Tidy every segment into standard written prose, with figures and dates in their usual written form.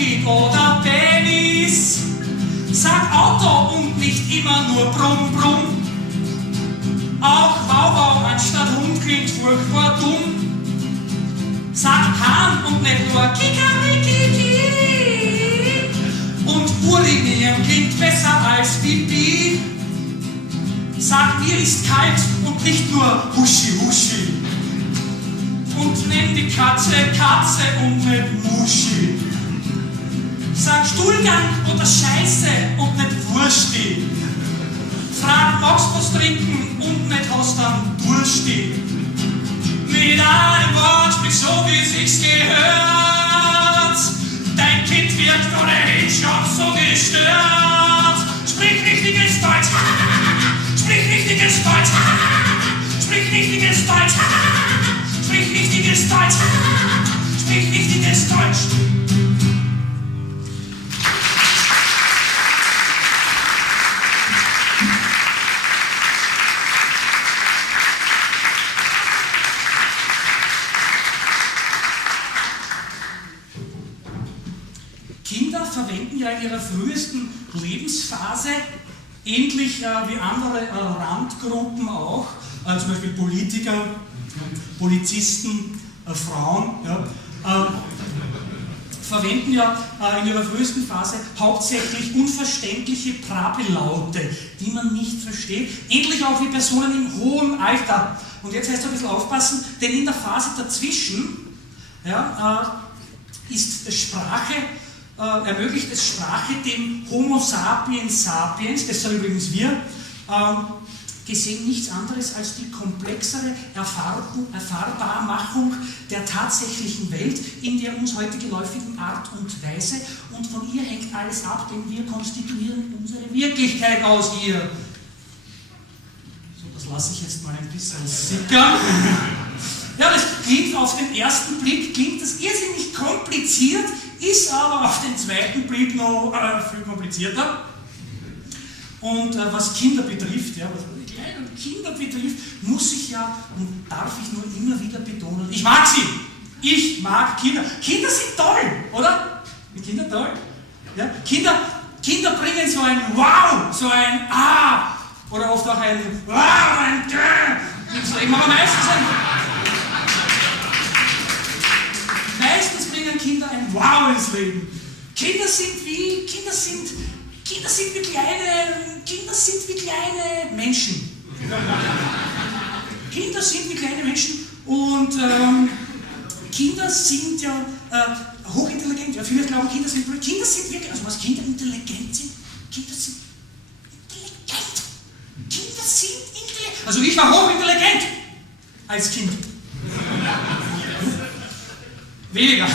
oder Penis. Sag Auto und nicht immer nur Brumm, Brumm. Auch Wow, Wow anstatt Hund klingt furchtbar dumm. Sag Hahn und nicht nur Kikarikiki. Und urinieren klingt besser als Pipi. Sag mir ist kalt und nicht nur Huschi Huschi. Und nenn die Katze Katze und nicht Muschi. Sag Stuhlgang oder Scheiße und nicht Wursti. Frag, magst du was trinken und nicht hast dann Dursti. Mit einem Wort sprich so, wie sich's gehört. Dein Kind wirkt ohnehin schon so gestört. Sprich richtiges Deutsch. Sprich richtiges Deutsch. Sprich richtiges Deutsch. Sprich richtiges Deutsch. Sprich richtiges Deutsch. Kinder verwenden ja in ihrer frühesten Lebensphase, ähnlich wie andere Randgruppen auch, zum Beispiel Politiker, Polizisten, Frauen, verwenden ja in ihrer frühesten Phase hauptsächlich unverständliche Prabellaute, die man nicht versteht, ähnlich auch wie Personen im hohen Alter. Und jetzt heißt es ein bisschen aufpassen, denn in der Phase dazwischen ist Sprache, ermöglicht es Sprache dem Homo sapiens sapiens, das sind übrigens wir, gesehen nichts anderes als die komplexere Erfahrbarmachung der tatsächlichen Welt in der uns heute geläufigen Art und Weise, und von ihr hängt alles ab, denn wir konstituieren unsere Wirklichkeit aus ihr. So, das lasse ich jetzt mal ein bisschen sickern. Ja, das klingt auf den ersten Blick, klingt das irrsinnig kompliziert, ist aber auf den zweiten Blick noch viel komplizierter. Und was Kinder betrifft, was die kleinen Kinder betrifft, muss ich ja und darf ich nur immer wieder betonen, ich mag sie. Ich mag Kinder. Kinder sind toll, oder? Sind Kinder toll? Ja? Kinder bringen so ein Wow, so ein Ah, oder oft auch ein Wow, ein Dö. Meistens bringen Kinder ein Wow ins Leben. Kinder sind wie kleine Menschen. Kinder sind wie kleine Menschen und Kinder sind ja hochintelligent. Ja, viele glauben, Kinder sind wirklich, also was Kinder intelligent sind, Kinder sind intelligent. Also ich war hochintelligent als Kind. Weniger.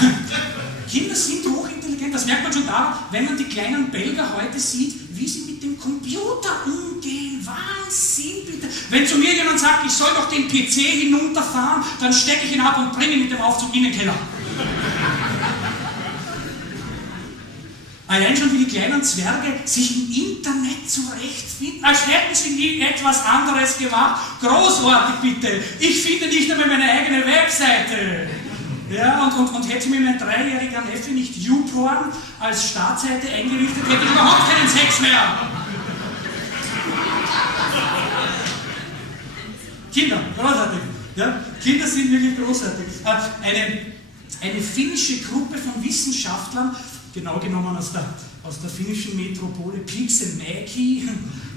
Kinder sind hochintelligent, das merkt man schon daran, wenn man die kleinen Belger heute sieht, wie sie mit dem Computer umgehen. Wahnsinn, bitte. Wenn zu mir jemand sagt, ich soll doch den PC hinunterfahren, dann stecke ich ihn ab und bringe ihn mit dem Aufzug in den Keller. Allein schon wie die kleinen Zwerge sich im Internet zurechtfinden, als hätten sie nie etwas anderes gemacht. Großartig bitte, ich finde nicht einmal meine eigene Webseite. Ja, und hätte mir mein 3-jähriger Neffe nicht YouPorn als Startseite eingerichtet, hätte ich überhaupt keinen Sex mehr. Kinder, großartig. Ja? Kinder sind wirklich großartig. Eine finnische Gruppe von Wissenschaftlern, genau genommen aus der finnischen Metropole Pieksämäki,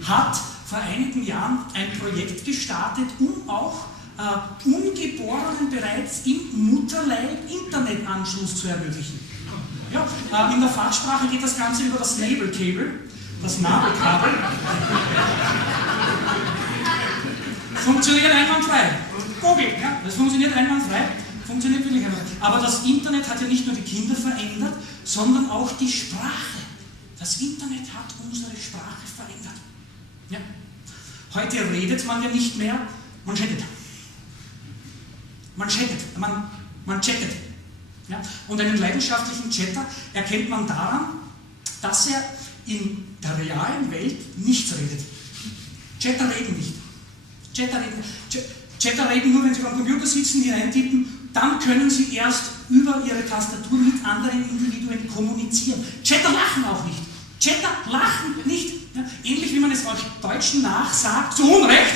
hat vor einigen Jahren ein Projekt gestartet, um auch Ungeborenen bereits im Mutterleib Internetanschluss zu ermöglichen. Ja, in der Fachsprache geht das Ganze über das Nabelcable, das Nabelkabel. Funktioniert einwandfrei. Google, ja, das funktioniert einwandfrei. Funktioniert wirklich einwandfrei. Aber das Internet hat ja nicht nur die Kinder verändert, sondern auch die Sprache. Das Internet hat unsere Sprache verändert. Ja. Heute redet man ja nicht mehr, man chattet. Man chattet. Ja? Und einen leidenschaftlichen Chatter erkennt man daran, dass er in der realen Welt nichts redet. Chatter reden nicht. Chatter reden nur, wenn sie am Computer sitzen, hier eintippen, dann können sie erst über ihre Tastatur mit anderen Individuen kommunizieren. Chatter lachen auch nicht. Chatter lachen nicht. Ja, ähnlich wie man es aus Deutschen nachsagt, zu Unrecht.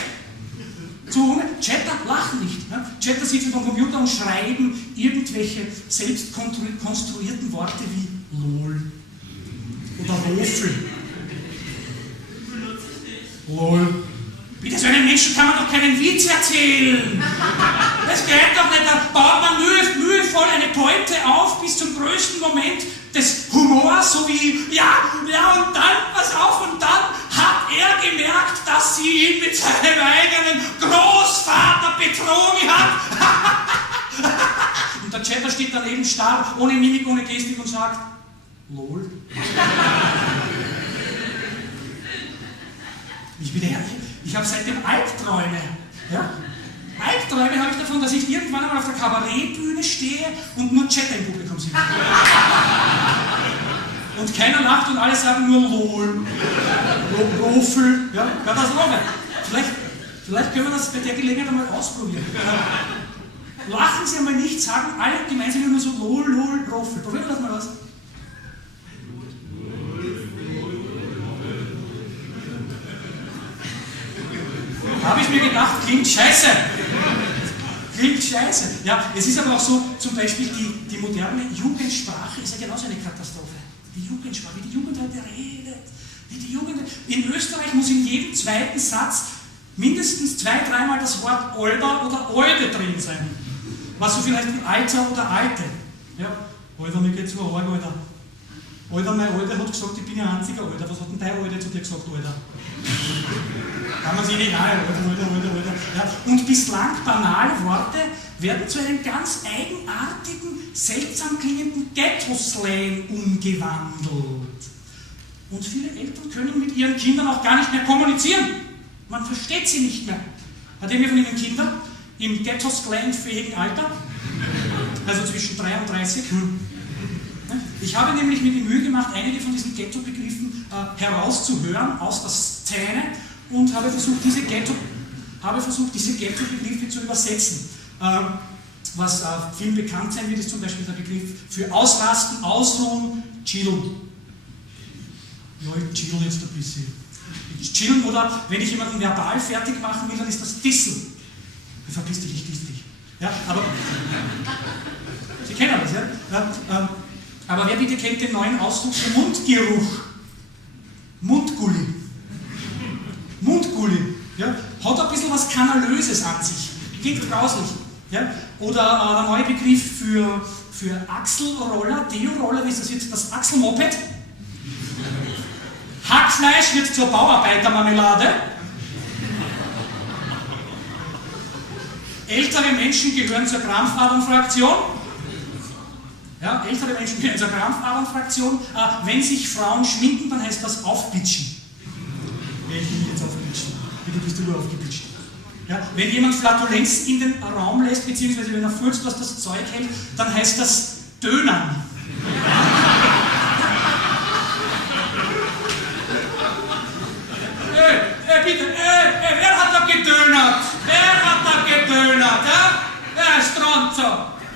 Chatter lachen nicht. Ja. Chatter sitzen vom Computer und schreiben irgendwelche selbst konstruierten Worte wie LOL oder Rofel. LOL. Mit so einem Menschen kann man doch keinen Witz erzählen. Das geht doch nicht. Da baut man mühevoll eine Pointe auf bis zum größten Moment des Humors, so wie, ja, und dann, pass auf, und dann hat er gemerkt, dass sie ihn mit seinem eigenen Großvater betrogen hat. Und der Chatter steht daneben starr, ohne Mimik, ohne Gestik und sagt, LOL. Ich bin ehrlich, ich habe seitdem Albträume. Ja? Albträume habe ich davon, dass ich irgendwann einmal auf der Kabarettbühne stehe und nur Chatter im Publikum sind. Und keiner lacht und alle sagen nur LOL, Rofel, ja, Katastrophe. Vielleicht können wir das bei der Gelegenheit einmal ausprobieren. Lachen Sie einmal nicht, sagen alle gemeinsam nur so LOL, Rofel. Probieren wir das mal aus. Habe ich mir gedacht, klingt scheiße. Klingt scheiße. Ja, es ist aber auch so, zum Beispiel die moderne Jugendsprache ist ja genauso eine Katastrophe. Die Jugendsprache, wie die Jugend heute redet. In Österreich muss in jedem zweiten Satz mindestens 2-3 Mal das Wort Alter oder Alte drin sein. Was so viel heißt wie Alter oder Alte. Ja, Alter, mir geht's so arg, Alter. Alter, mein Alter hat gesagt, ich bin ja einziger Alter. Was hat denn dein Alter zu dir gesagt, Alter? Kann man sich nicht Alter. Ja. Und bislang banale Worte werden zu einem ganz eigenartigen, seltsam klingenden Ghetto-Slang umgewandelt. Und viele Eltern können mit ihren Kindern auch gar nicht mehr kommunizieren. Man versteht sie nicht mehr. Hat ihr von Ihnen Kinder im Ghetto-Slang-fähigen Alter? Also zwischen 3 und 30? Ich habe nämlich mir die Mühe gemacht, einige von diesen Ghetto-Begriffen herauszuhören aus der Szene und habe versucht, diese Ghetto-Begriffe zu übersetzen. Was vielen bekannt sein wird, ist zum Beispiel der Begriff für Ausrasten, Ausruhen, Chillen. Ja, ich chill jetzt ein bisschen. Chillen oder wenn ich jemanden verbal fertig machen will, dann ist das Dissen. Verpiss dich, ich diss dich. Ja, aber Sie kennen das, ja? Aber wer bitte kennt den neuen Ausdruck für Mundgeruch? Mundgulli. Mundgulli. Ja? Hat ein bisschen was Kanalöses an sich. Klingt grauslich. Ja? Oder der neue Begriff für Achselroller, Deo-Roller, wie ist das jetzt? Das Achselmoped. Hackfleisch wird zur Bauarbeitermarmelade. Ältere Menschen gehören zur Krampfadernfraktion. Ja, ältere Menschen gehören zur Krampfadernfraktion. Wenn sich Frauen schminken, dann heißt das aufpitschen. Ich will jetzt aufpitschen. Bitte bist du nur aufgepitcht. Ja, wenn jemand Flatulenz in den Raum lässt, beziehungsweise wenn er furzt, was das Zeug hält, dann heißt das Dönern. Bitte, wer hat da gedönert? Ja? Wer ist Stronzo?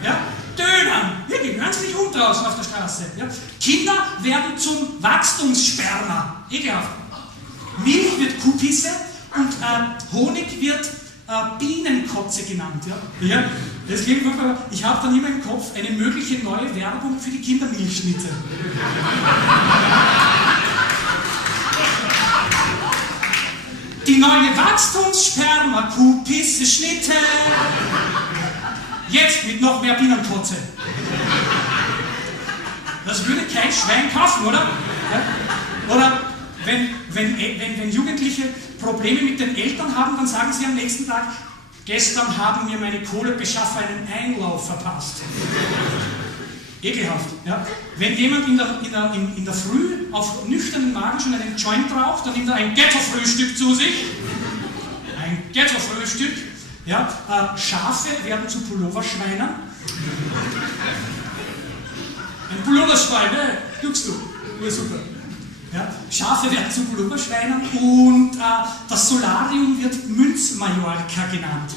Ja? Dönern. Wirklich, hören Sie sich um draußen auf der Straße. Ja? Kinder werden zum Wachstumssperma. Ekelhaft. Milch wird Kuhpisse und Honig wird Bienenkotze genannt. Ja? Ja? Deswegen, ich habe dann immer im Kopf eine mögliche neue Werbung für die Kindermilchschnitte. Die neue Wachstumssperma, Kuhpisse, Schnitte. Jetzt mit noch mehr Bienenkotze. Das würde kein Schwein kaufen, oder? Ja? Oder wenn Jugendliche Probleme mit den Eltern haben, dann sagen sie am nächsten Tag, gestern haben mir meine Kohlebeschaffer einen Einlauf verpasst. Ekelhaft. Ja? Wenn jemand in der Früh auf nüchternen Magen schon einen Joint raucht, dann nimmt er ein Ghetto-Frühstück zu sich. Ein Ghetto-Frühstück. Ja? Schafe werden zu Pulloverschweinern. Ein Pulloverschwein, guckst du. Ja, super. Ja? Schafe werden zu Pulloverschweinern und das Solarium wird Münzmajorka genannt.